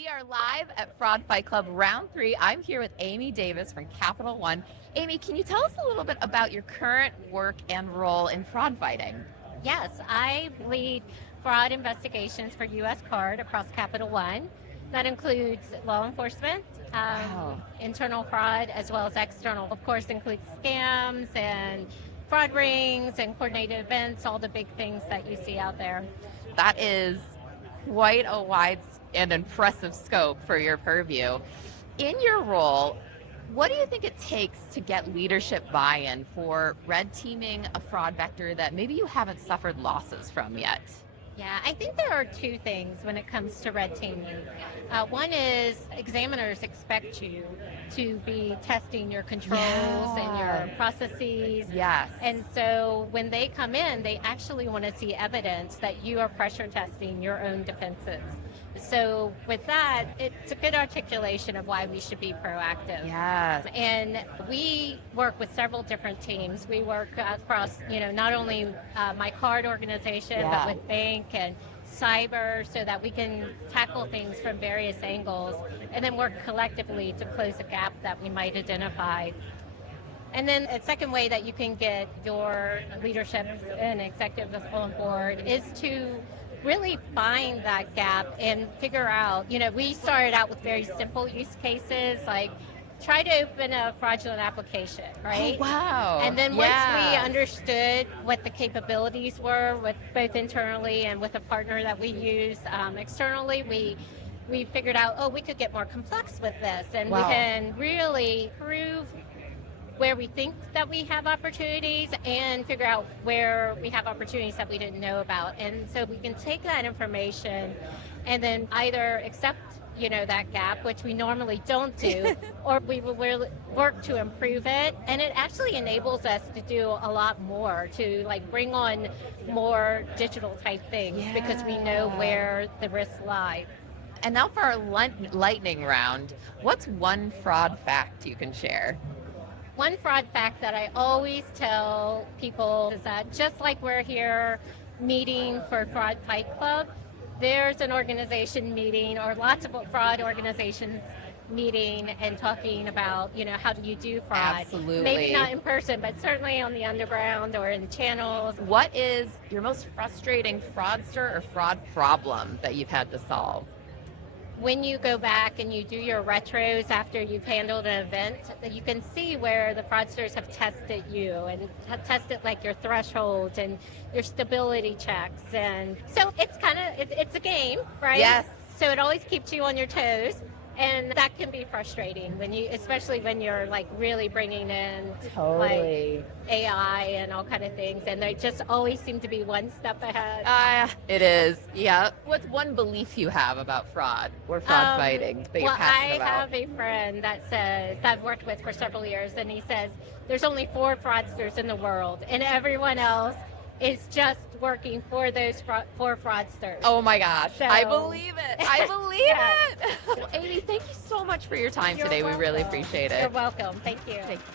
We are live at Fraud Fight Club Round 3. I'm here with Amy Davis from Capital One. Amy, can you tell us a little bit about your current work and role in fraud fighting? Yes, I lead fraud investigations for U.S. Card across Capital One. That includes law enforcement, Wow. internal fraud, as well as external. Of course, includes scams and fraud rings and coordinated events, all the big things that you see out there. That is quite a wide and impressive scope for your purview. In your role, what do you think it takes to get leadership buy-in for red teaming a fraud vector that maybe you haven't suffered losses from yet? Yeah, I think there are two things when it comes to red teaming. One is examiners expect you to be testing your controls and your processes. Yes. And so when they come in, they actually want to see evidence that you are pressure testing your own defenses. So with that, it's a good articulation of why we should be proactive. Yes. And we work with several different teams. We work across, not only my card organization, but with bank and cyber, so that we can tackle things from various angles and then work collectively to close a gap that we might identify. And then a second way that you can get your leadership and executives on board is to really find that gap and figure out, we started out with very simple use cases, like try to open a fraudulent application, right? Oh, wow. And then once we understood what the capabilities were, with both internally and with a partner that we use externally, we figured out, we could get more complex with this, and we can really prove where we think that we have opportunities and figure out where we have opportunities that we didn't know about. And so we can take that information and then either accept that gap, which we normally don't do, or we will work to improve it. And it actually enables us to do a lot more, to bring on more digital type things, because we know where the risks lie. And now for our lightning round, what's one fraud fact you can share? One fraud fact that I always tell people is that just like we're here meeting for Fraud Fight Club, there's an organization meeting, or lots of fraud organizations meeting and talking about, how do you do fraud? Absolutely. Maybe not in person, but certainly on the underground or in channels. What is your most frustrating fraudster or fraud problem that you've had to solve? When you go back and you do your retros after you've handled an event, you can see where the fraudsters have tested you and have tested your thresholds and your stability checks. And so it's it's a game, right? Yes. So it always keeps you on your toes. And that can be frustrating especially when you're really bringing in AI and all kind of things, and they just always seem to be one step ahead. It is, yeah. What's one belief you have about fraud or fraud fighting that you're passionate about? I have a friend that I've worked with for several years, and he says there's only 4 fraudsters in the world, and everyone else is just working for those 4 fraudsters. Oh my gosh, so, I believe it. I believe it. Well, Amy, thank you so much for your time today. Welcome. We really appreciate it. You're welcome. Thank you. Thank you.